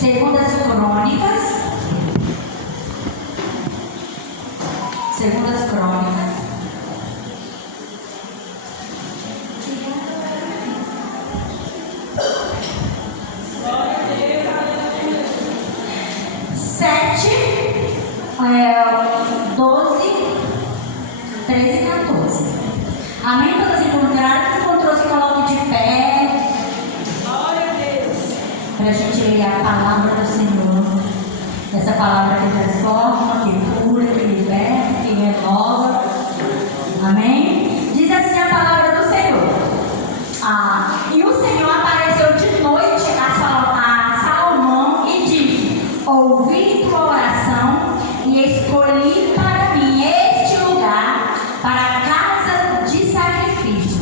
Segundas Crônicas. Segundas Crônicas. Sete, 12, 13 e 14. Amém? Todas encontraram? Quem encontrou, se coloque de pé. Glória a Deus. Para a gente ler a palavra do Senhor. Essa palavra que transforma, que cura, que liberta, que renova. Amém? Diz assim a palavra do Senhor. E o Senhor apareceu de noite a Salomão e disse: ouvi tua oração e escolhi para mim este lugar para a casa de sacrifício.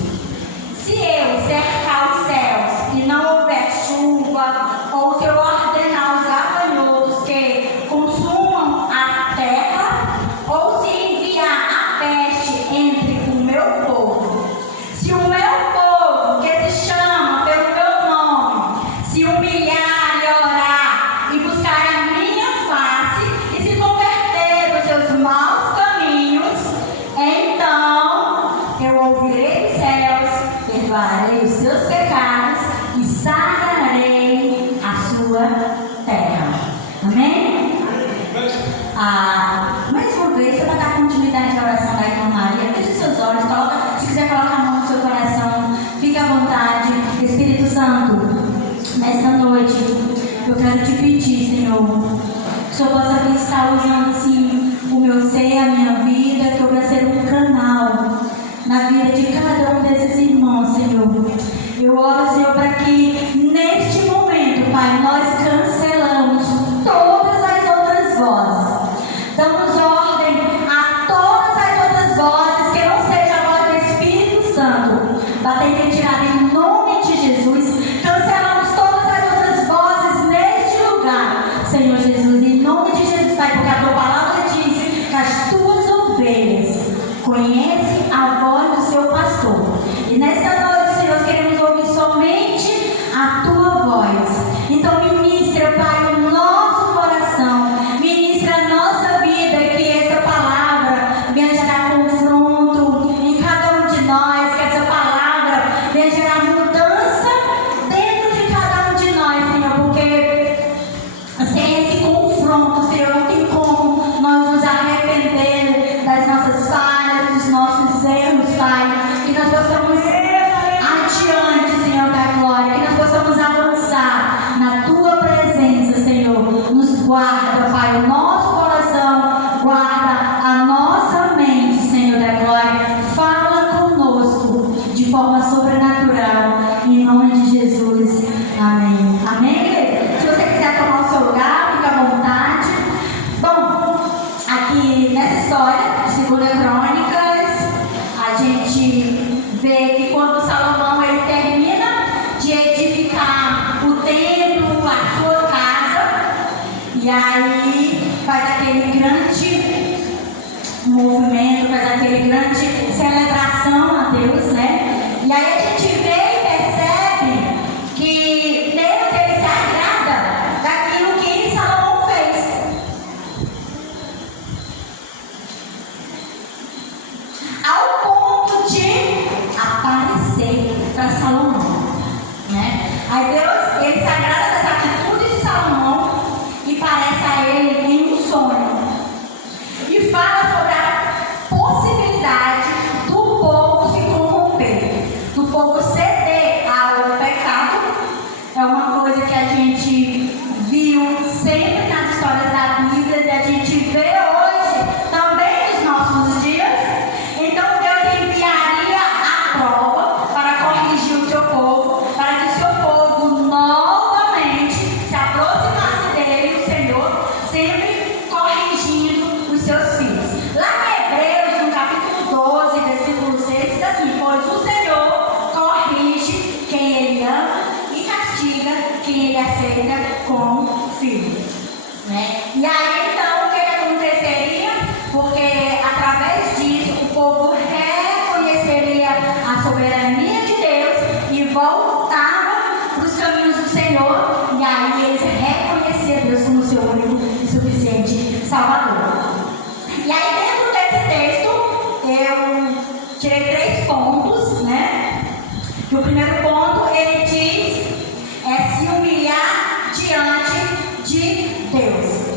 Se eu cercar os céus e não houver chuva, ou se eu ordenar os gafanhotos que consumam a terra, ou se enviar a peste entre o meu povo, se o meu povo que se chama pelo meu nome se humilhar e orar e buscar a minha face e se converter dos seus maus caminhos, então eu ouvirei dos céus, perdoarei os seus pecados e sararei a sua terra. Amém? Mais uma vez, você vai dar continuidade à oração da irmã Maria. Feche seus olhos, se quiser colocar a mão no seu coração, fique à vontade. Espírito Santo, nesta noite, eu quero te pedir, Senhor, que o Senhor possa estar usando assim o meu ser, a minha vida, que eu quero ser um canal na vida de cada um desses irmãos, Senhor. Eu oro, Senhor, para que neste momento, Pai, nós cancelamos todas as outras vozes. Damos ordem a todas as outras vozes que não seja a voz do Espírito Santo. Bater em retirada em nome de Jesus. Cancelamos todas as outras vozes neste lugar, Senhor Jesus, em nome de Jesus, Pai, porque a tua palavra diz que as tuas ovelhas conhecem a voz do seu pastor. E nesta noite, Senhor, nós queremos ouvir somente a tua voz. Então ministra, Pai, o nosso coração, ministra a nossa vida, que essa palavra venha gerar confronto em cada um de nós, que essa palavra venha gerar mudança dentro de cada um de nós, Senhor, porque sem esse confronto, Senhor, não tem como nós nos arrepender das nossas falhas, dos nossos erros, Pai, que nós possamos adiante, Senhor da glória, que nós possamos avançar na tua presença, Senhor. Nos guarda, Pai, o nosso coração, guarda a nossa mente, Senhor da glória. Fala conosco de forma sobrenatural, em nome de Jesus. Amém. Amém, igreja? Se você quiser tomar o seu lugar, fique à vontade. Bom, aqui nessa história de 2 Crônicas, a gente vê que quando Salomão ele termina de edificar o templo, a sua casa, e aí faz aquele grande movimento, faz aquele grande celebração a Deus, né? E aí a gente vê e percebe que Deus ele se agrada daquilo que Salomão fez. Ao ponto de aparecer para Salomão, né? Aí Deus ele se agrada das atitudes de Salomão e parece a ele em um sonho e fala sobre a possibilidade do povo se corromper, do povo ceder ao pecado. É uma coisa que a gente viu sempre nas histórias da Bíblia e a gente vê hoje também nos nossos dias. Então Deus enviaria a prova para corrigir o seu povo, para que o seu povo novamente se aproximasse dele, o Senhor, sempre corrigindo os seus filhos. Lá em Hebreus, no capítulo 12, versículo 6, diz assim: pois o Senhor corrige quem ele ama e castiga quem ele aceita como filho, né? E aí então o que aconteceria? Porque através disso o povo reconheceria a soberania de Deus e voltava para os caminhos do Senhor, e aí eles reconheceriam reconhecer a Deus como seu único e suficiente Salvador. E aí, dentro desse texto, eu tirei 3 pontos, né? E o primeiro ponto, ele diz, é se humilhar diante de Deus.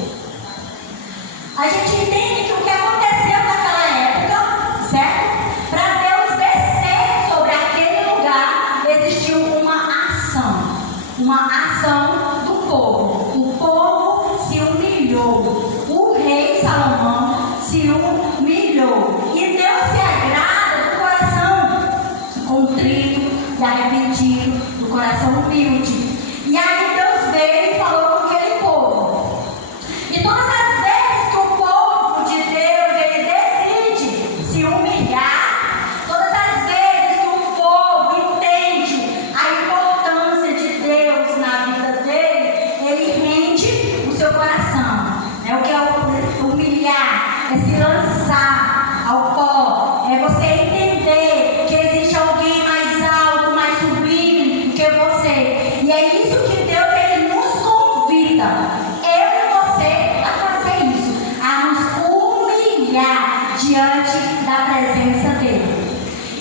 A gente entende que o que aconteceu naquela época, certo? Para Deus descer sobre aquele lugar, existiu uma ação do povo. O povo se humilhou. O rei Salomão se humilhou. E Deus se agrada do coração contrito e arrependido, do coração humilde. E aí Deus veio e falou com aquele povo. E todas as vezes que o povo de Deus ele decide se humilhar, todas as vezes que o povo entende a importância de Deus na vida dele, ele rende o seu coração. O que é humilhar? É se lançar ao pó. É você entender que existe alguém mais alto, mais sublime do que você. E é isso que Deus ele nos convida. Eu e você a fazer isso. A nos humilhar diante da presença dele.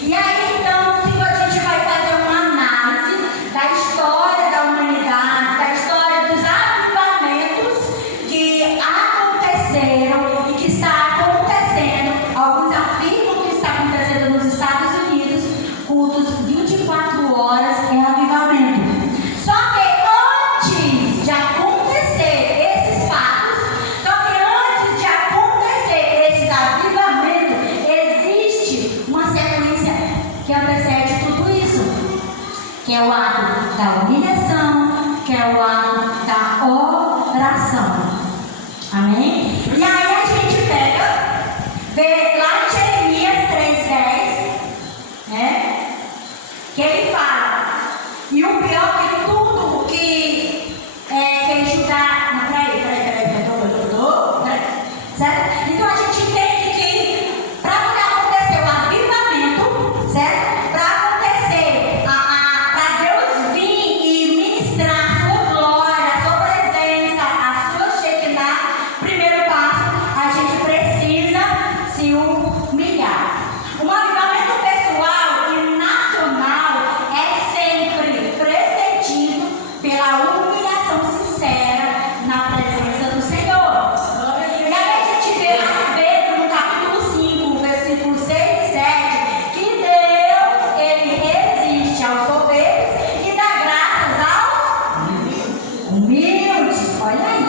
E aí então, se a gente vai fazer uma análise da história da humanidade, da história dos avivamentos que aconteceram e que está acontecendo. Alguns afirmam que está acontecendo nos Estados Unidos, cultos 24 horas em avivamento. Só que antes de acontecer esses fatos, só que antes de acontecer esses avivamentos, existe uma sequência que antecede tudo isso, que é o ato da humilhação, que é o ato da oração. Amém? E aí a gente vê lá em Jeremias 3:10, né? Que ele fala, e o pior de tudo que Judá. Não, peraí, certo? Então a gente entende que para poder acontecer o avivamento, certo? Para acontecer, para Deus vir e ministrar a sua glória, a sua presença, a sua Shekinah, primeiro passo, a gente precisa se humilhar. Um avivamento pessoal e nacional é sempre precedido pela humilhação sincera na presença do Senhor. E aí a gente vê lá em Pedro, no capítulo 5, versículo 6 e 7, que Deus, ele resiste aos soberbos e dá graças aos humildes. Olha aí.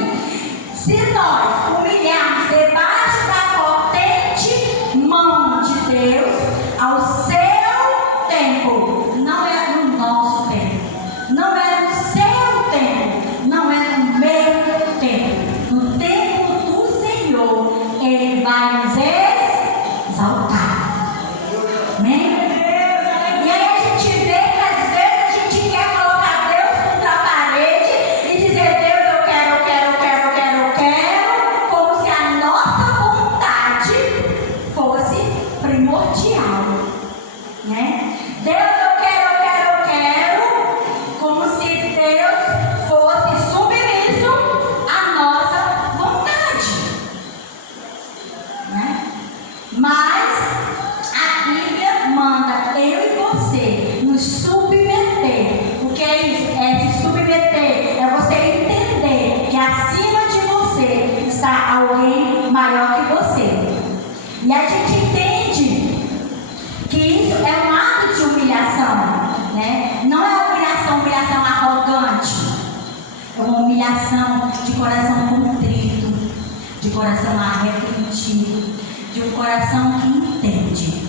Se nós humilharmos debaixo da potente mão de Deus, ao seu tempo, não é no nosso tempo, não é no seu tempo, não é no meu tempo, no tempo do Senhor, ele vai nos exaltar. Amém? E aí a gente vê que às vezes a gente quer colocar Deus contra a parede e dizer, Deus, eu quero, como se a nossa vontade fosse primordial, né? Deus, eu quero, como se Deus fosse submisso à nossa vontade, né? Mas a Bíblia manda eu e você nos submeter. O que é isso? É se submeter, é você entender que acima de você está alguém maior que você. E a gente entende que isso é um ato de humilhação, né? Não é humilhação arrogante. É uma humilhação de coração contrito, de coração arrependido, de um coração que entende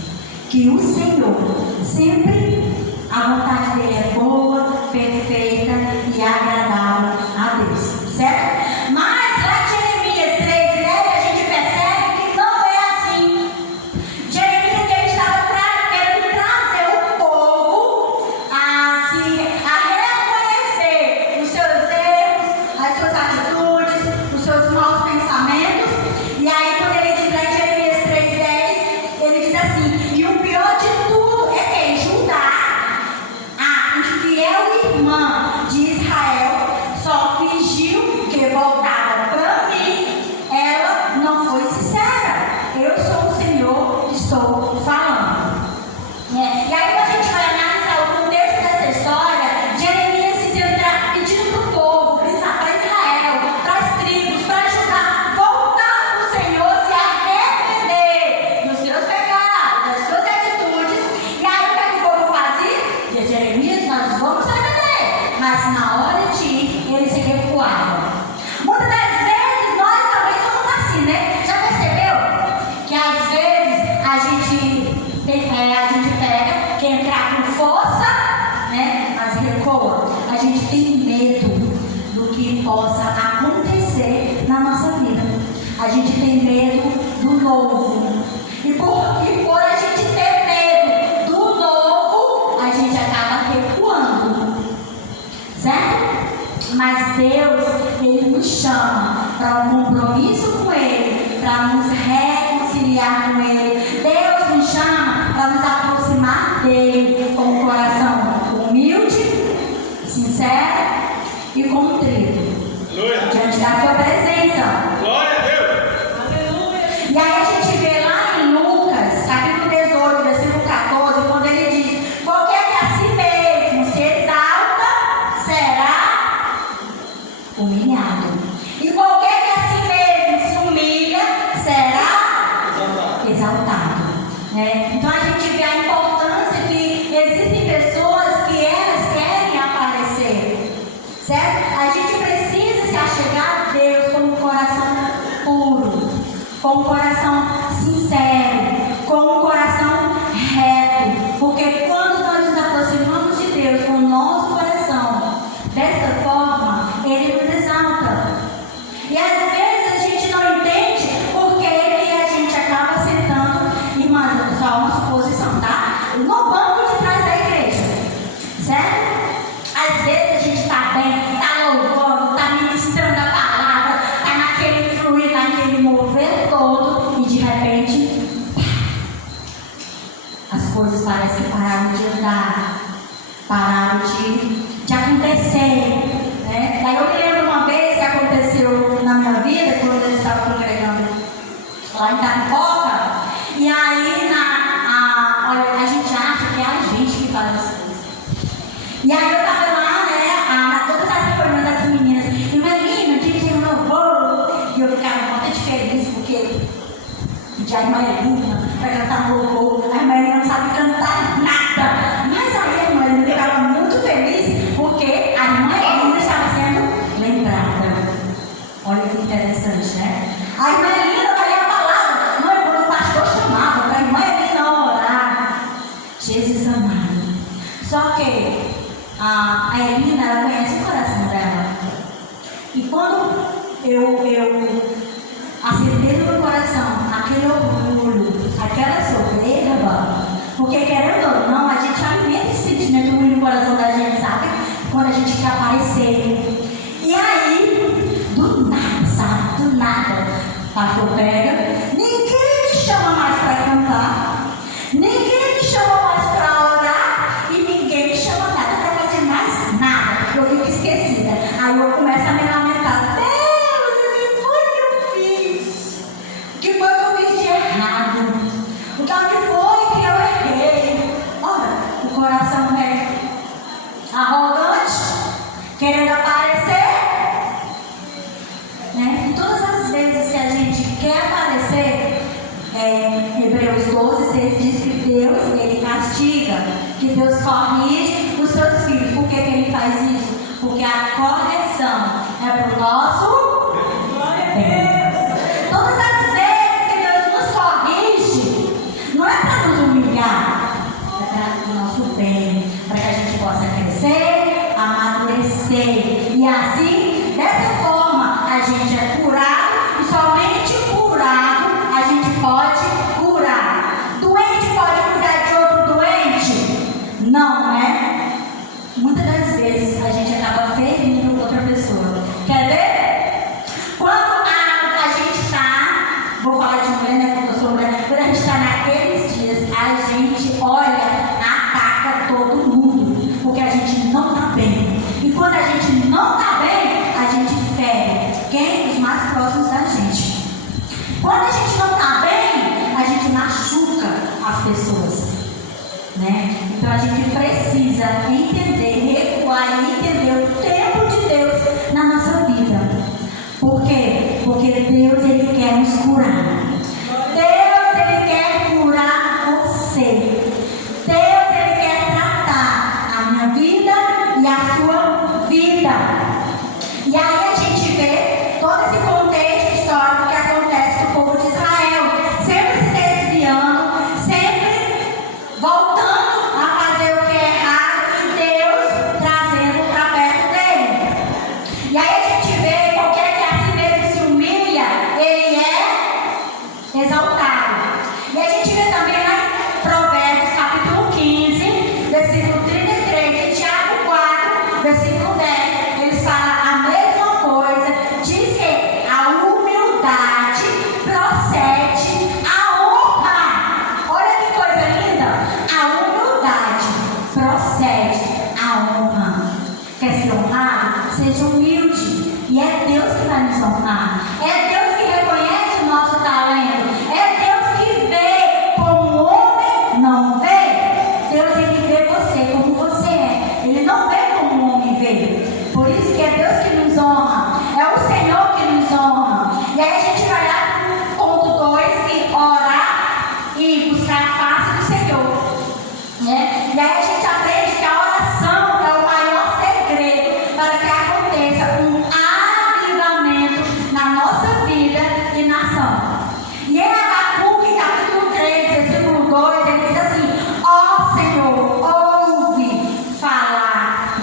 que o Senhor sempre, a vontade dele é boa, perfeita e agradável a Deus, certo? Mas lá em Jeremias 3:10 a gente percebe que não é assim. Jeremias ele estava querendo trazer o povo a reconhecer os seus erros, as suas atitudes, os seus maus pensamentos. E aí quando ele diz lá em Jeremias 3:10, ele diz assim, e o pior de tudo é que Judá, a infiel irmã a gente tem medo do novo. E por a gente ter medo do novo, a gente acaba recuando. Certo? Mas Deus, Ele nos chama para um compromisso com Ele, para nos reconciliar com Ele. Deus nos chama para nos aproximar dEle com um coração humilde, sincero e contrito. Diante da sua presença. Glória a Deus. Aleluia. E aí a gente vê lá em Lucas, capítulo 18, versículo 14, quando ele diz: qualquer que a si mesmo se exalta, será humilhado. E qualquer que a si mesmo se humilha, será exaltado. Então a gente vê a importância que existem pessoas que elas querem aparecer. Certo? A gente precisa se achegar a Deus com um coração puro, com um coração sincero, com um coração reto. Porque quando nós nos aproximamos de Deus com o nosso coração, dessa forma, Ele nos exalta. E às vezes a gente não entende porque a gente acaba sentando, irmãs, só uma suposição, tá? No banco de trás da igreja. Certo? Às vezes a gente está bem, está louvando, está ministrando a palavra, está naquele fluir, naquele mover todo, e de repente as coisas parecem que pararam de andar, pararam de acontecer. Daí eu me lembro uma vez que aconteceu na minha vida, quando eu estava congregando lá em Itacoca, e aí olha, a gente acha que é a gente que faz as coisas. E aí eu estava lá, todas as reuniões das meninas, e Melina, que renovou, e eu ficava muito feliz, porque pedia a irmã Elina para cantar no louvor, a irmã Elina não sabe cantar nada, mas aí a irmã Elina ficava muito feliz, porque a irmã Elina estava sendo lembrada. Olha que interessante, né? A irmã Elina vai ler a palavra, mãe, quando o pastor chamava para a irmã Elina orar, Jesus amado. Só que a Elina, ela conhece o coração dela. E quando eu acertei no meu coração aquele orgulho, aquela soberba, porque querendo ou não, a gente alimenta esse sentimento ruim no coração da gente, sabe? Quando a gente quer aparecer. E aí, do nada, sabe? Do nada, o pastor pega, ninguém me chama mais para cantar, ninguém me chama mais para orar, e ninguém me chama nada para fazer mais nada. Eu fico esquecida. Aí eu começo a me lamentar: Deus, o que foi que eu fiz? O que foi que eu fiz de errado? O que foi que eu errei? Olha, o coração é arrogante, querendo aparecer, E todas as vezes que a gente quer aparecer, Hebreus 12, 6 diz que Deus, Ele castiga, que Deus corrige os seus filhos. Por que Ele faz isso? Porque a correção é para o nosso bem. Todas as vezes que Deus nos corrige, não é para nos humilhar, é para o nosso bem, para que a gente possa crescer, amadurecer, e assim, dessa forma, a gente é curado, e somente curado a gente pode curar. Doente pode cuidar de outro doente? Não, né? Muitas das vezes a gente acaba ferindo outra pessoa. Quer ver? Quando a gente está, vou falar de mulher, né? Porque eu sou mulher. Quando a gente está naqueles dias, a gente olha, ataca todo mundo, porque a gente não está bem. E quando a gente não está bem, a gente fere quem? Os mais próximos da gente. Quando a gente não está bem, a gente machuca as pessoas, Então a gente precisa entender, recuar e entender o tempo de Deus na nossa vida. Por quê? Porque Deus, Ele quer nos curar. Deus, Ele quer curar você. Deus, Ele quer tratar a minha vida e a sua vida. E aí a gente vê todo esse contexto histórico que acontece com o povo de Israel, sempre se desviando, sempre voltando a fazer o que é errado, e Deus trazendo para perto dele. E aí a gente vê qualquer que a si mesmo se humilha, ele é eles falam a mesma coisa. Diz que a humildade procede a honra. Olha que coisa linda. A humildade procede a honra. Quer se honrar? Seja humilde. E é Deus que vai nos honrar. É Deus que reconhece o nosso talento. É Deus que vê como o homem não vê. Deus, ele vê você como você é. Ele não vê como o homem vê. Por isso que é Deus que nos honra. É o Senhor que nos honra. E aí a gente vai lá para o ponto 2, que orar e buscar a face do Senhor. Né? E aí a gente aprende que a oração é o maior segredo para que aconteça um avivamento na nossa vida e nação. E em Abacuque, capítulo 3, versículo 2, ele diz assim: ó Senhor, ouve falar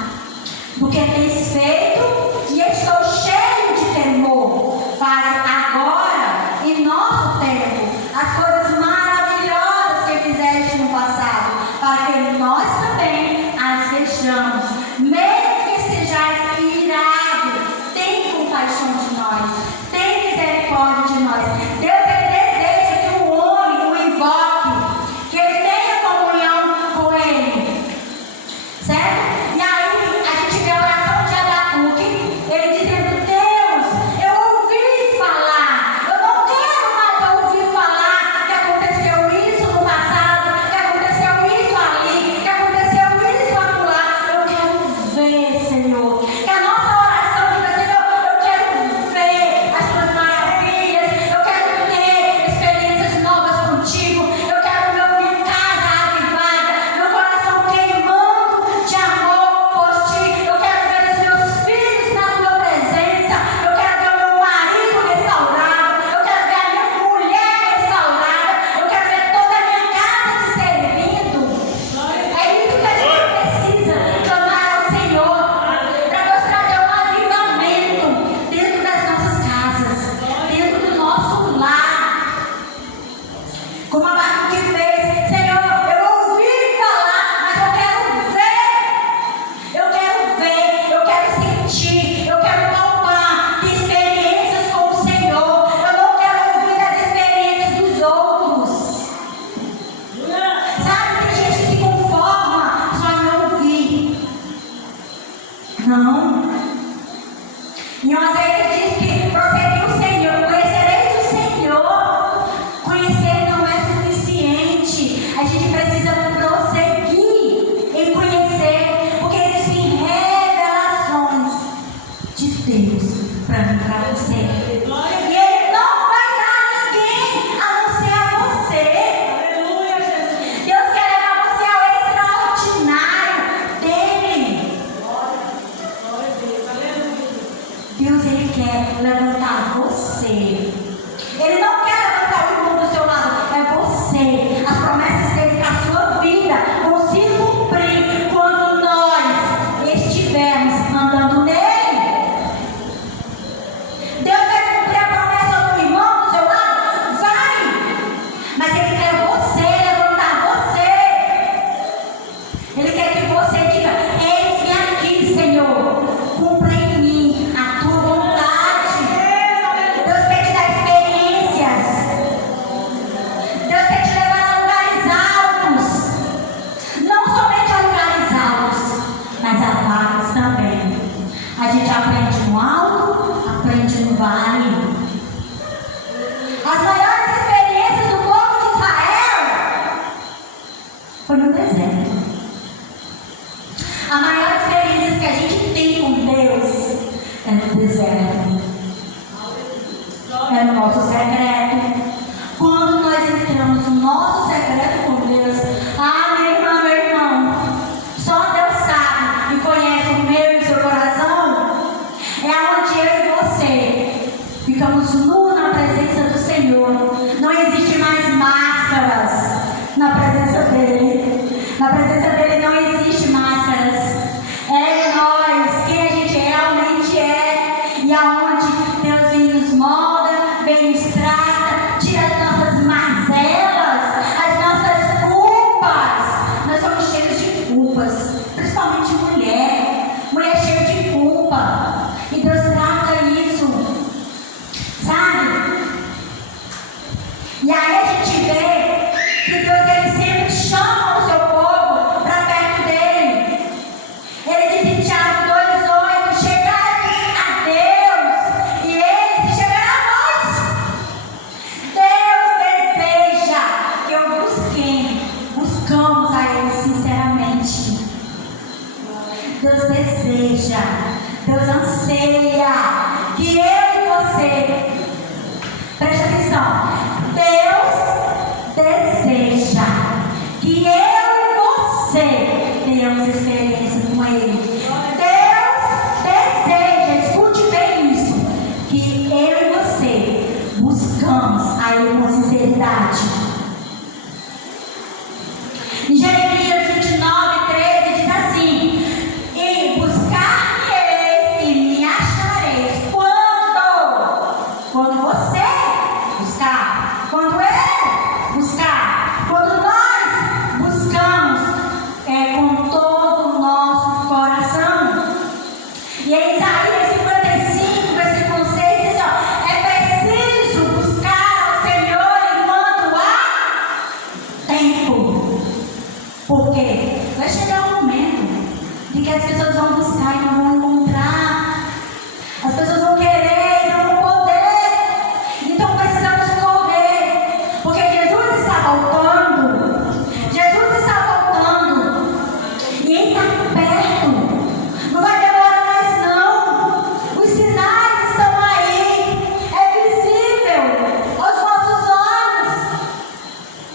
do que tens feito e estou cheio de temor. Faz agora, em nosso tempo, as coisas maravilhosas que fizeste no passado, para que nós também as vejamos. Mesmo que estejais irado, tem compaixão de nós, tem misericórdia de nós. Deus, ele deseja que o homem o invoque, que ele tenha comunhão com ele, certo? E aí a gente vê a oração de Abacuque, ele dizendo: Deus, eu ouvi falar, eu não quero mais ouvir falar que aconteceu isso no passado, que aconteceu isso ali, que aconteceu isso acolá. Eu quero ver, Senhor, que a nossa oração diga: Senhor, eu quero ver as tuas maravilhas, eu quero ter experiências novas contigo, eu quero ver minha casa avivada, meu coração queimando de amor por ti, eu quero ver os meus filhos na tua presença, eu quero ver o meu marido restaurado, eu quero ver a minha mulher restaurada, eu quero ver toda a minha casa te servindo. É isso que a gente precisa, clamar ao Senhor, para Deus trazer um avivamento dentro das nossas casas, dentro do nosso lar. Como a Abacuque fez: Senhor, eu ouvi falar, mas eu quero ver. Eu quero ver, eu quero sentir, eu quero palpar de experiências com o Senhor. Eu não quero ouvir das experiências dos outros. Sabe, tem gente que se conforma só em ouvir. Não. Em Oséias diz que prosseguiu o Senhor, conhecereis o Senhor. Conhecer não é suficiente. A gente precisa prosseguir em conhecer, porque existem revelações de Deus para mim, para você. E Ele não vai dar a ninguém a não ser a você. Deus quer levar você ao extraordinário dele. Deus, ele quer levantar você. Ele não quer levantar o irmão do seu lado, é você. As promessas dele para a sua vida vão se cumprir quando nós estivermos andando nele. Deus vai cumprir a promessa do irmão do seu lado? Vai! Mas ele quer você, levantar você. Ele quer que você diga: eis-me aqui, Senhor, cumpra em mim a tua vontade. Deus quer te dar experiências. Deus quer te levar a lugares altos. Não somente a lugares altos, mas a vales também. A gente aprende no alto, aprende no vale. As maiores experiências do povo de Israel foi no deserto. A maior experiência que a gente tem com Deus é no deserto. É no nosso secreto. Quando nós entramos no nosso secreto com Deus, minha irmã, meu irmão, só Deus sabe e conhece o meu e o seu coração. É onde eu e você ficamos nus na presença do Senhor. Não existe mais máscaras na presença dele. Na presença dele não existe máscaras. É nós, quem a gente realmente é. E aonde Deus vem nos molda, vem nos trata, tira as nossas mazelas, as nossas culpas. Nós somos cheios de culpas, principalmente mulher cheia de culpa. limpa. E Deus trata isso, sabe? E aí a gente vê que Deus ele sempre chama o seu povo para perto dele. Ele diz em Tiago 2,8: chegai a Deus e ele se chegará a nós. Deus deseja que eu buscamos a Ele sinceramente. Deus deseja, Deus anseia que eu e você, preste atenção, Deus deseja que eu e você tenhamos experiência com Ele. Deus deseja, escute bem isso, que eu e você buscamos a Ele com sinceridade. Em Jeremias 29:13 diz assim: e buscar-me-eis e me achareis quando você buscar, quando eu buscar, quando nós buscamos com todo o nosso coração. E em Isaías 55, versículo 6 diz: é preciso buscar ao Senhor enquanto há tempo. Por quê? Vai chegar um momento de que as pessoas vão buscar e não vão encontrar. As pessoas vão querer e não vão poder. Então precisamos correr, porque Jesus está voltando. Jesus está voltando. E Ele está perto. Não vai demorar mais não. Os sinais estão aí. É visível aos nossos olhos.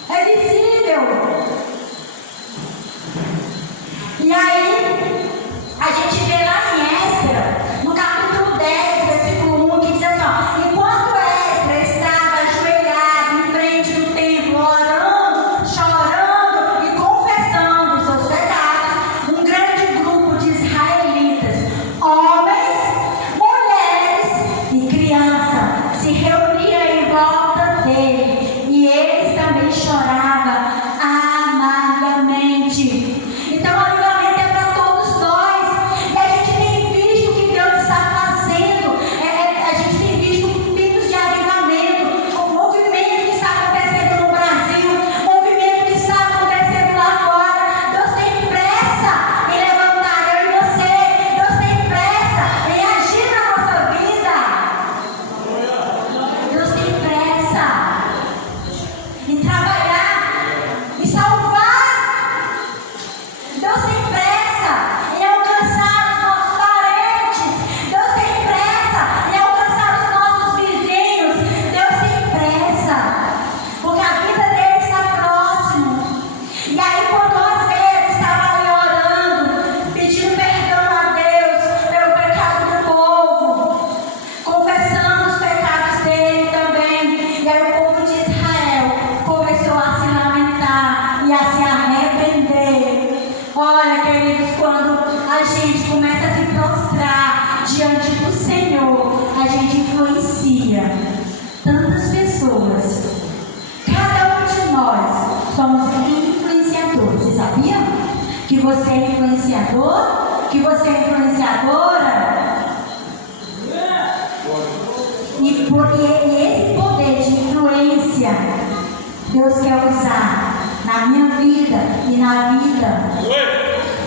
É visível. E aí, a gente vê lá em Esdras, no capítulo 10, versículo 1, que diz assim: enquanto Esdras estava ajoelhado em frente do templo, orando, chorando e confessando os seus pecados, um grande grupo de israelitas, homens, mulheres e crianças, se reunia em volta dele, e eles também choravam amargamente. Então, avivamento é para todos nós. E a gente tem visto o que Deus está fazendo. A gente tem visto picos de avivamento, o movimento que está acontecendo no Brasil, o movimento que está acontecendo lá fora. Deus tem pressa em levantar eu e você. Deus tem pressa em agir na nossa vida. Deus tem pressa em trabalhar, em salvar. Deus tem pressa em alcançar os nossos parentes. Deus tem pressa em alcançar os nossos vizinhos. Deus tem pressa, porque a vida dele está próximo. E aí, quando às vezes estava ali orando, pedindo perdão a Deus pelo pecado do povo, confessando os pecados dele também, e aí o povo de Israel começou a se lamentar e a se arrepender. Olha, queridos, quando a gente começa a se prostrar diante do Senhor, a gente influencia tantas pessoas. Cada um de nós somos influenciadores. Você sabia? Que você é influenciador? Que você é influenciadora? E esse poder de influência Deus quer usar na minha vida e na vida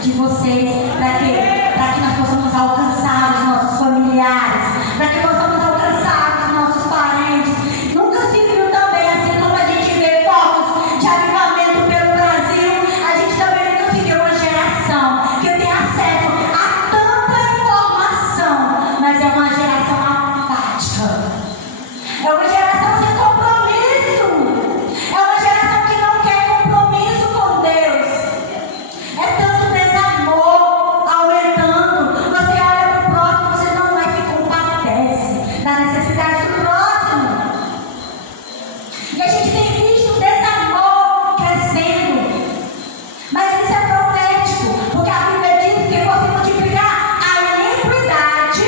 de vocês, para que nós possamos alcançar os nossos familiares, para que possamos alcançar os nossos parentes. Nunca se viu também, assim como a gente vê focos de avivamento pelo Brasil, a gente também nunca se viu uma geração que tem acesso a tanta informação, mas é uma geração apática. É uma geração sem compromisso. É uma geração que não quer compromisso com Deus. É tanto desamor aumentando. Você olha para o próximo, você não vai se compadece da necessidade do próximo. E a gente tem visto o desamor crescendo. Mas isso é profético, porque a Bíblia diz que você multiplicar a iniquidade,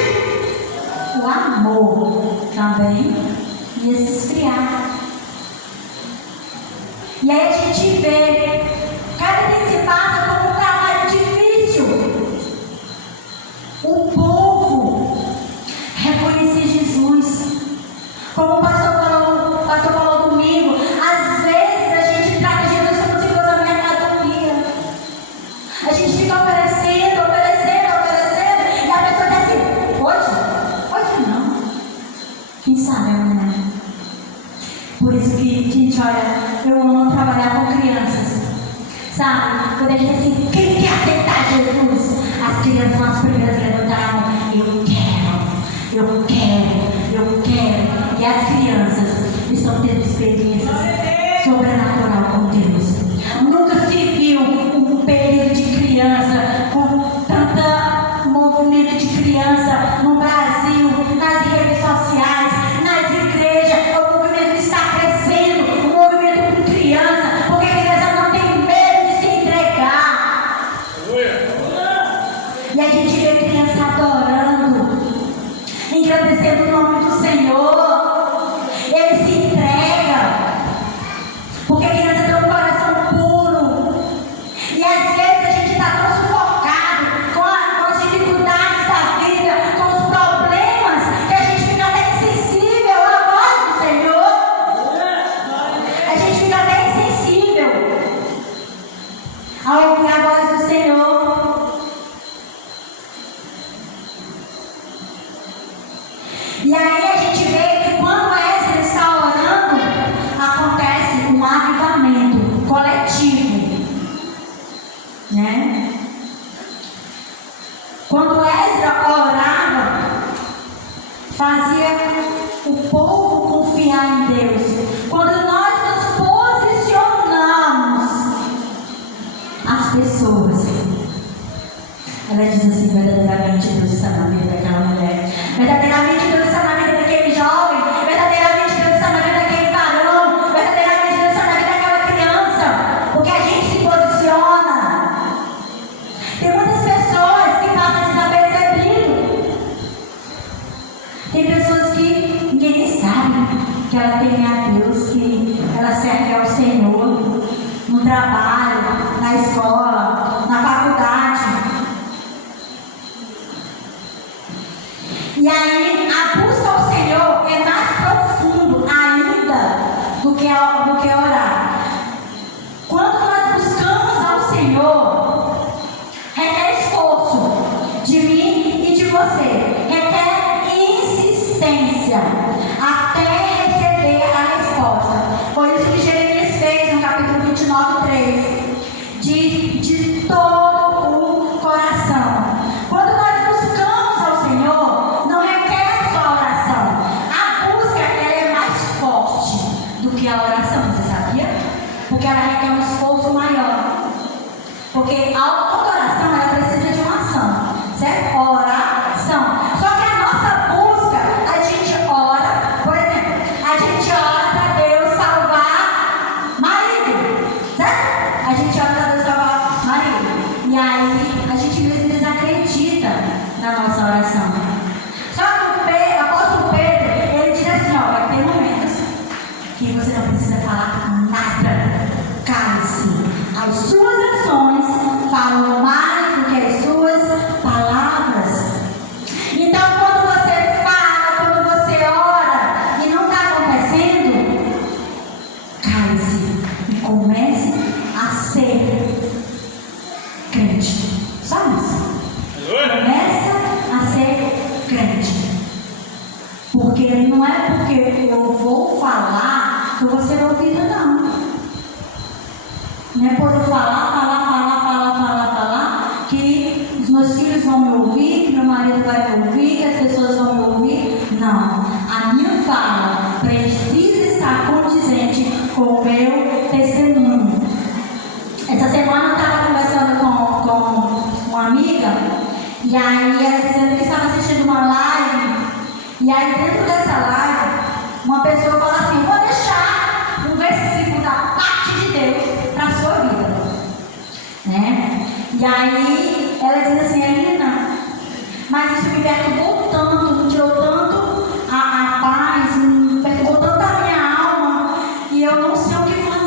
o amor também ia se esfriar. E aí a gente vê cada dia que se passa como um trabalho difícil. O povo Como o pastor falou domingo, às vezes a gente trata Jesus como se fosse uma mercadoria. A gente fica oferecendo, e a pessoa diz assim, hoje não. Quem sabe amanhã? Por isso que, gente, olha, eu amo trabalhar com crianças. Sabe? Quando a gente diz assim, quem quer aceitar Jesus? As crianças são as primeiras a levantar a mão. Eu quero. E as crianças estão tendo experiências sobrenatural com Deus. Nunca se viu um período de criança com tanto movimento de criança no Brasil, nas redes sociais, nas igrejas. O movimento está crescendo, o movimento com criança, porque a criança não tem medo de se entregar. E a gente vê criança adorando, engrandecendo o nome do Senhor. Ele se entrega, porque a criança tem um coração puro. E às vezes a gente está tão sufocado com as dificuldades da vida, com os problemas, que a gente fica até insensível à voz do Senhor. A gente fica até insensível ao ouvir a voz do Senhor. E aí a gente vê que quando Esdras está orando, acontece um avivamento coletivo, né? Quando Esdras orava, fazia o povo confiar em Deus. Quando nós nos posicionamos, as pessoas, ela diz assim, verdadeiramente Deus está na vida daquela mulher, verdadeiramente Deus está na vida daquele jovem, verdadeiramente Deus está na vida daquele varão, verdadeiramente Deus está na vida daquela criança, porque a gente se posiciona. Tem muitas pessoas que passam desapercebido, tem pessoas que ninguém nem sabe que ela teme a Deus, que ela serve ao Senhor, no trabalho, na escola, na faculdade. E aí, a busca ao Senhor é mais profundo ainda do que orar. Quando nós buscamos ao Senhor, requer esforço de mim e de você, requer insistência até receber a resposta. Foi isso que Jeremias fez no capítulo 29:3. Diz de todo o coração. Quando nós buscamos ao Senhor, não requer só oração. A busca ela é mais forte do que a oração, você sabia? Porque ela requer um esforço maior. Porque toda oração ela precisa de uma ação, certo? Oração. Só que a nossa busca, a gente ora, por exemplo, a gente ora para Deus salvar marido, certo? A gente ora para Deus salvar marido. E aí a gente mesmo desacredita na nossa oração. Só que o apóstolo Pedro, ele diz assim, vai ter momentos que você não precisa falar nada. Cale-se. As suas ações falam mais do que as suas palavras. Então, quando você fala, quando você ora e não está acontecendo, cale-se e comece a ser crente. Só isso. Começa a ser crente. Porque não é porque eu vou falar que eu vou ser ouvida, não. Não é por eu falar, que os meus filhos vão me ouvir, que meu marido vai me ouvir, que as pessoas vão me ouvir. Não. A minha fala precisa estar condizente com o meu testemunho. Essa semana eu estava conversando com uma amiga, e aí ela dizendo que estava assistindo uma live, e aí dentro dessa live, uma pessoa fala assim, vou deixar um versículo da parte de Deus para a sua vida, né? E aí ela diz assim, Elina, mas isso me perturbou tanto, me tirou tanto a paz, me perturbou tanto a minha alma, e eu não sei o que fazer,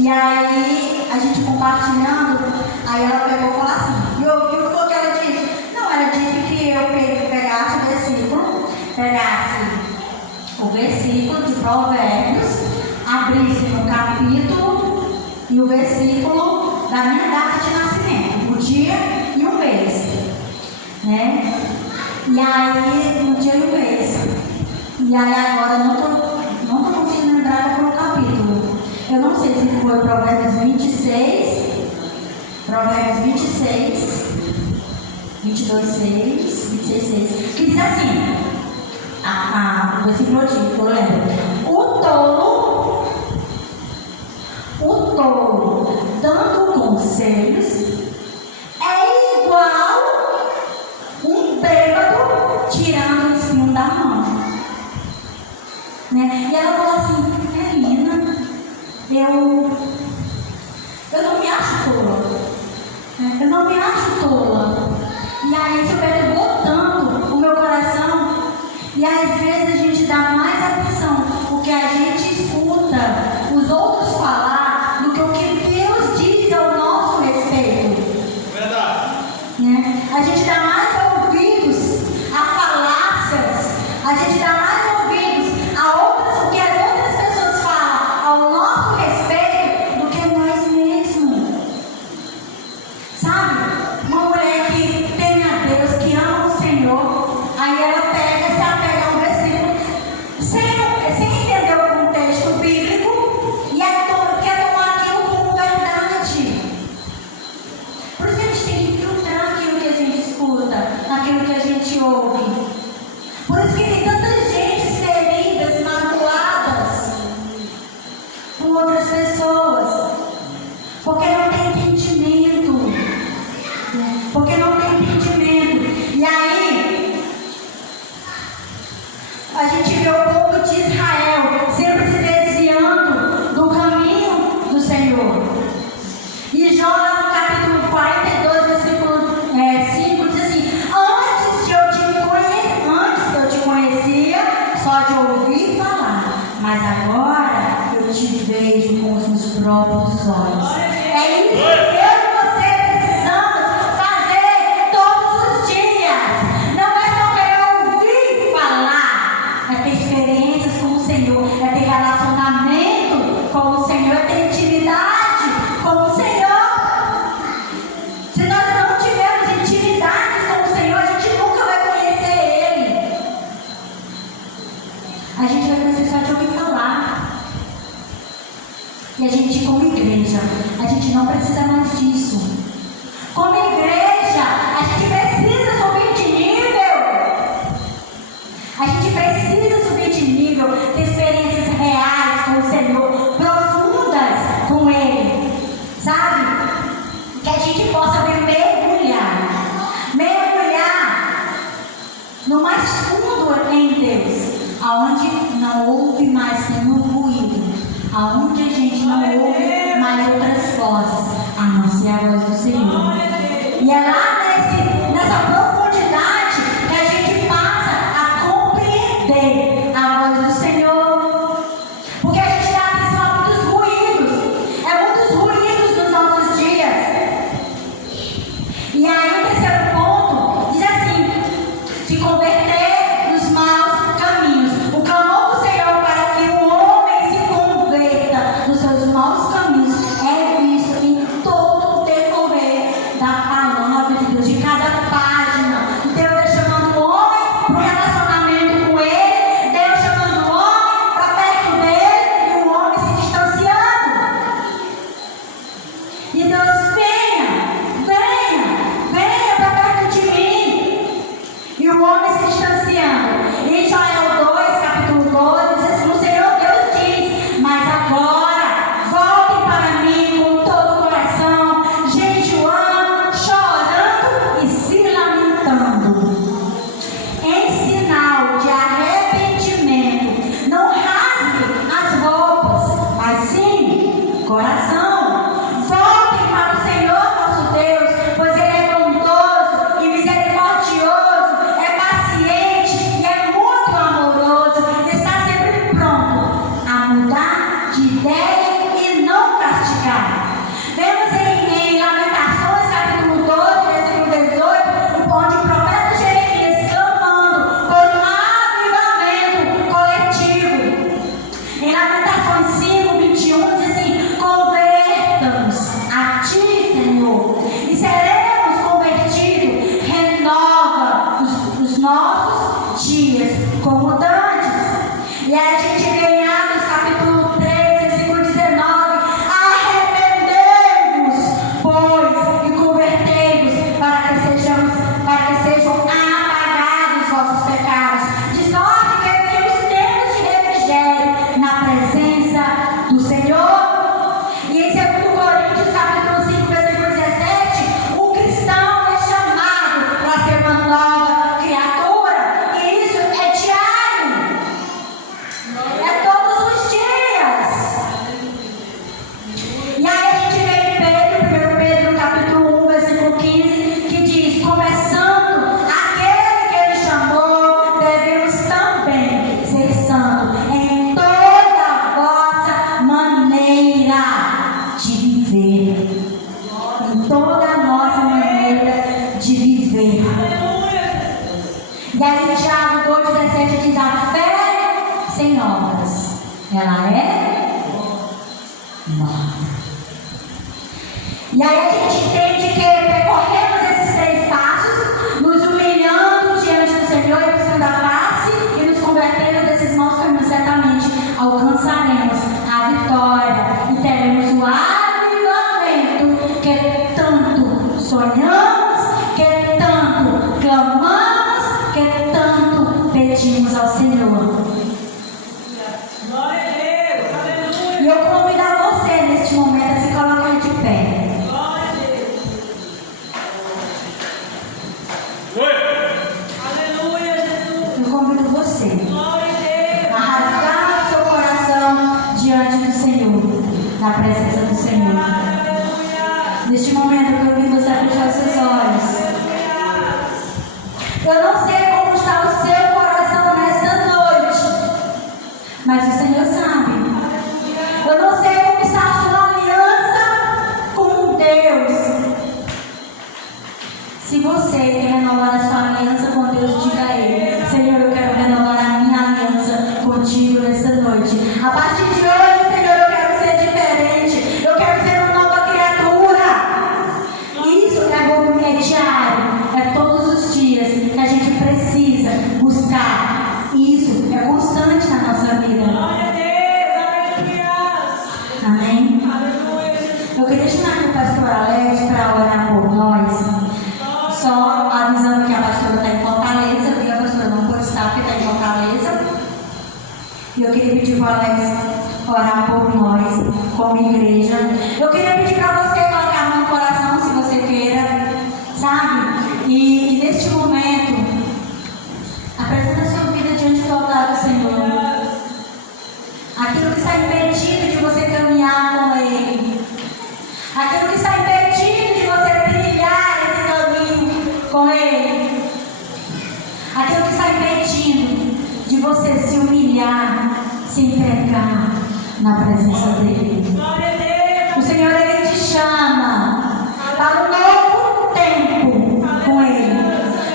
E aí a gente compartilhando, aí ela pegou e falou assim, e o que foi que ela disse? Não, ela disse que eu pegasse o versículo, pegasse o versículo de Provérbios, abrisse no capítulo e o versículo da minha data de nascimento, o dia e o mês, né? E aí, no dia e o mês. E aí agora não tô conseguindo lembrar qual capítulo. Eu não sei se foi Provérbios 26, 22, 6, 26, 6, que diz assim, o versículo eu lembro, o tolo dando conselhos é igual um bêbado tirando o espinho da mão, né? E ela falou assim, menina, eu não me acho tola, né? Eu não me acho tola. E aí isso pegou tanto o meu coração, e às vezes a gente dá mais atenção porque a gente escuta os outros falar do que o que Deus diz ao nosso respeito. Verdade. Né? A gente dá mais ouvidos a falácias, a gente dá mais ouvidos a outras, o que as outras pessoas falam ao nosso respeito do que nós mesmos. Sabe? Uma mulher que teme a Deus, que ama o Senhor, aí ela se apega a um versículo sem entender o contexto bíblico e quer tomar aquilo como verdade. Por isso que a gente tem que filtrar aquilo que a gente escuta, aquilo que a gente ouve. Por isso que tem tanta gente feridas, magoadas por outras pessoas, porque não tem entendimento. Porque não tem entendimento. E aí, a gente vê o povo de Israel sempre se desviando do caminho do Senhor. E Jó, no capítulo 42, versículo 5, diz assim: antes eu te conhecia só de ouvir falar, mas agora eu te vejo com os meus próprios olhos. É isso que eu e você precisamos fazer todos os dias. Não é só querer ouvir falar, é ter experiências com o Senhor, é ter relacionamento com o Senhor, é ter intimidade com o Senhor. Se nós não tivermos intimidade com o Senhor, a gente nunca vai conhecer Ele. A gente vai conhecer só de ouvir falar. E a gente, como igreja, a gente não precisa mais disso. Como igreja, a gente precisa subir de nível. A gente precisa subir de nível, ter experiências reais com o Senhor, profundas com Ele, sabe? Que a gente possa mergulhar no mais fundo em Deus, aonde não houve mais nenhum ruído, aonde a gente não ouve mais outras vozes, a não ser a voz do Senhor. E é lá nessa profundidade que a gente passa a compreender a voz do Senhor. Porque a gente dá atenção a muitos ruídos nos nossos dias. E aí o terceiro ponto diz assim: se converter nos maus caminhos. O clamor do Senhor para que o homem se converta dos seus maus caminhos é visto em todo o decorrer da palavra de Deus. ver. E aí Tiago 2,17 diz: a fé sem obras, ela é morta. E aí a gente entende que percorremos esses 3 passos, nos humilhando diante do Senhor e buscando a face e nos convertendo desses maus caminhos, certamente alcançaremos a vitória e teremos o avivamento que tanto sonhamos, que tanto clamamos, que tanto pedimos ao Senhor. Glória a Deus, aleluia. E eu convido a você neste momento a se colocar de pé. Glória a Deus. Aleluia, Jesus. Eu convido você Glória a Deus. a rasgar o seu coração diante do Senhor, na presença do Senhor. Aleluia. Neste momento eu convido você a fechar os seus olhos. Eu não sei como está o seu coração nesta noite, mas o Senhor sabe. Eu não sei como está a sua aliança com Deus. Se você quer renovar a sua aliança com Deus, diga a Ele: Senhor, eu quero renovar a minha aliança contigo nesta noite. A partir de hoje, Senhor, eu quero ser diferente. Eu quero ser uma nova criatura. Isso é diário, é todos os dias que a gente precisa buscar. Isso é constante na nossa vida. Glória a Deus, aleluia. Amém? Aleluia, Jesus. Eu queria chamar aqui o pastor Alex para orar por nós. Só avisando que a pastora está em Fortaleza, porque a pastora não pode estar, porque está em Fortaleza. E eu queria pedir para o Alex orar por nós, como igreja. Eu queria pedir para você colocar a mão no coração, se você queira, sabe? E neste momento, apresenta a sua vida diante do altar do Senhor. Aquilo que está impedindo de você caminhar com Ele. Aquilo que está impedindo de você trilhar esse caminho com Ele. Aquilo que está impedindo de você se humilhar, se entregar na presença dEle. Glória a Deus. O Senhor, Ele te chama para um novo tempo com Ele.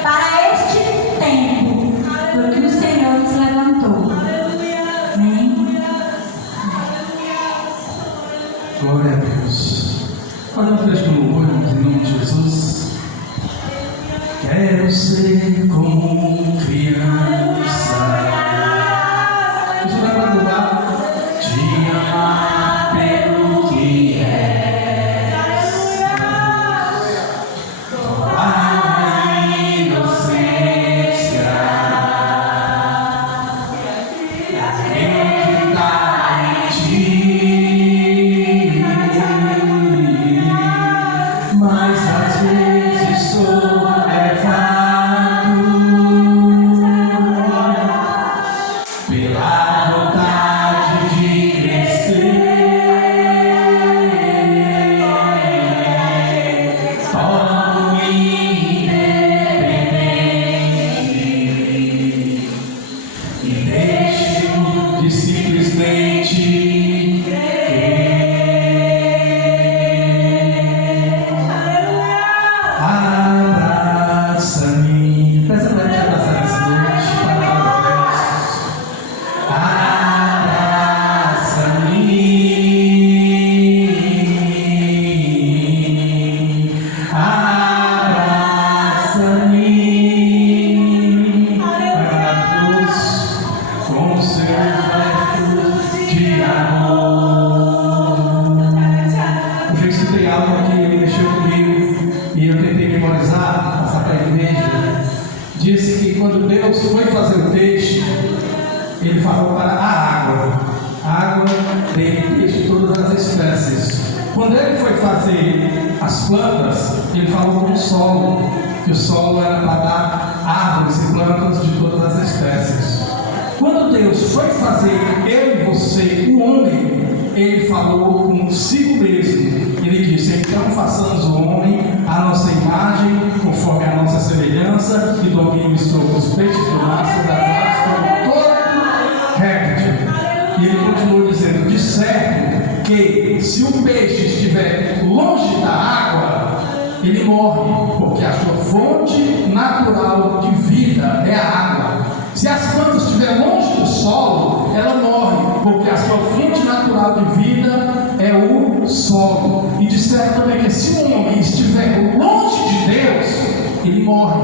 Para este tempo, porque o Senhor nos levantou. Amém? Glória a Deus. Olha o trecho do louvor, irmãos, em nome de Jesus. Quero ser como criança. Isso vai para o lado. Te amar pelo que és. A inocência. Acreditar em ti. Mas às vezes sou levado pela vontade de crescer. Torno-me independente e deixo de simplesmente crer. Abraça-me. Peça para te abraçar nessa noite. Abraça-me. Maravilhoso. Com seus versos de amor. Eu já estudei algo aqui, ele mexeu comigo e eu tentei memorizar, passar para a igreja. Disse que quando Deus foi fazer o peixe, Ele falou para a água. A água tem peixe de todas as espécies. Quando Ele foi fazer as plantas, Ele falou com o solo, que o solo era para dar árvores e plantas de todas as espécies. Quando Deus foi fazer eu e você, o homem, Ele falou consigo mesmo. Ele disse: então façamos o homem à nossa imagem, conforme a nossa semelhança, e domine sobre os peixes do mar, sobre as aves, sobre todo réptil. E ele continuou dizendo: de certo que se o peixe estiver longe da água, ele ele morre, porque a sua fonte natural de vida é a água. Se as plantas estiverem longe do solo, ela morre, porque a sua fonte natural de vida é o solo. E disseram também que se um homem estiver longe de Deus, ele morre,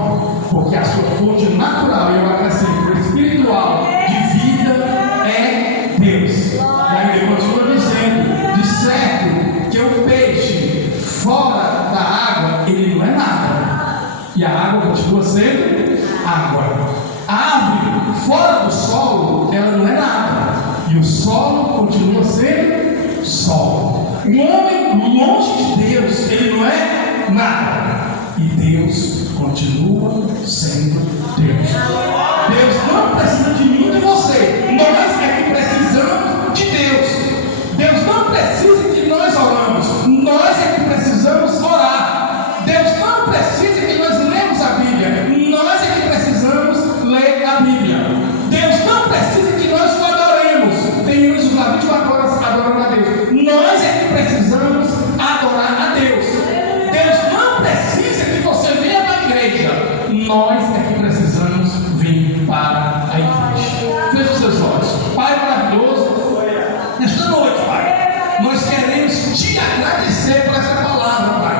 porque a sua fonte natural, eu acrescento, espiritual de vida é Deus. E aí ele continua dizendo, de certo, que o peixe fora da água, ele não é nada, e a água continua sendo água. A árvore fora do solo, ela não é nada, e o solo continua sendo solo. O homem longe de Deus, ele não é nada, e Deus continua sendo Deus. Deus não precisa de mim e de você, nós é que precisamos de Deus. Deus não precisa que nós oramos, nós é que precisamos orar. Deus não precisa que nós lemos a Bíblia, nós é que precisamos ler a Bíblia. Deus não precisa que nós o adoremos, tem uns lá 24 horas adorando a Deus, nós é que precisamos adorar a Deus. Deus não precisa que você venha para a igreja, nós é que precisamos vir para a igreja. Feche os seus olhos. Pai maravilhoso, nesta noite, Pai, nós queremos te agradecer por essa palavra, Pai.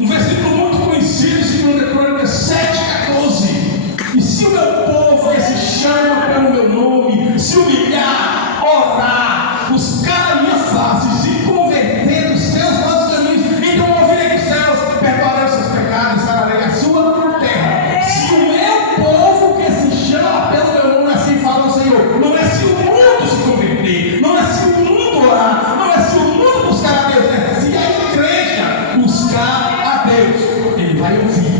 Um versículo muito conhecido, 2 Crônicas 7,14. E se o meu povo que se chama pelo meu nome se humilhar, orar, buscar a minha face, se converter dos seus maus caminhos, então ouvirei dos céus, perdoarei os seus pecados, sararei a sua terra. Se o meu povo que se chama pelo meu nome, assim fala o Senhor, não é se o mundo se converter, não é se o mundo orar, não é se o mundo buscar a Deus, é se a igreja buscar a Deus, ele vai ouvir.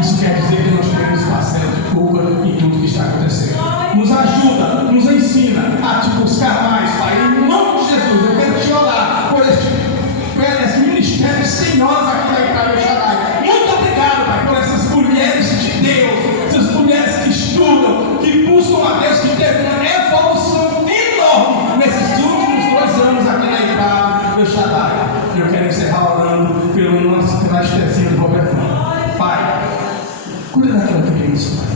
Isso quer dizer que nós temos parcela de culpa em tudo que está acontecendo. Nos ajuda, nos ensina a te buscar mais, Pai. Em nome de Jesus, eu quero te orar por esse ministério sem nós aqui na Itália Shaddai. Muito obrigado, Pai, por essas mulheres de Deus, essas mulheres que estudam, que buscam a Deus, que teve uma evolução enorme nesses últimos 2 anos aqui na Itália Shaddai. Eu quero encerrar orando pela estezinha do Robertão. Pai, cuida daquela criança, Pai.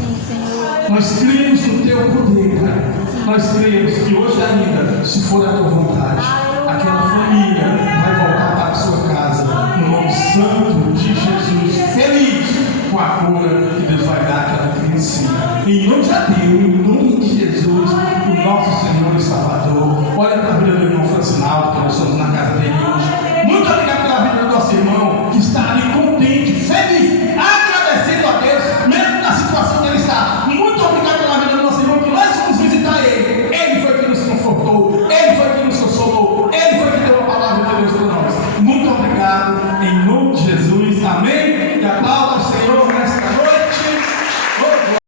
Nós cremos no teu poder, Pai. Nós cremos que hoje ainda, se for a tua vontade, aquela família vai voltar para a sua casa, no nome santo de Jesus, feliz com a cura que Deus vai dar àquela criancinha. Em nome de Deus, em nome de Jesus, o nosso Senhor e Salvador. Olha para a vida do irmão Francinaldo, que nós somos na casa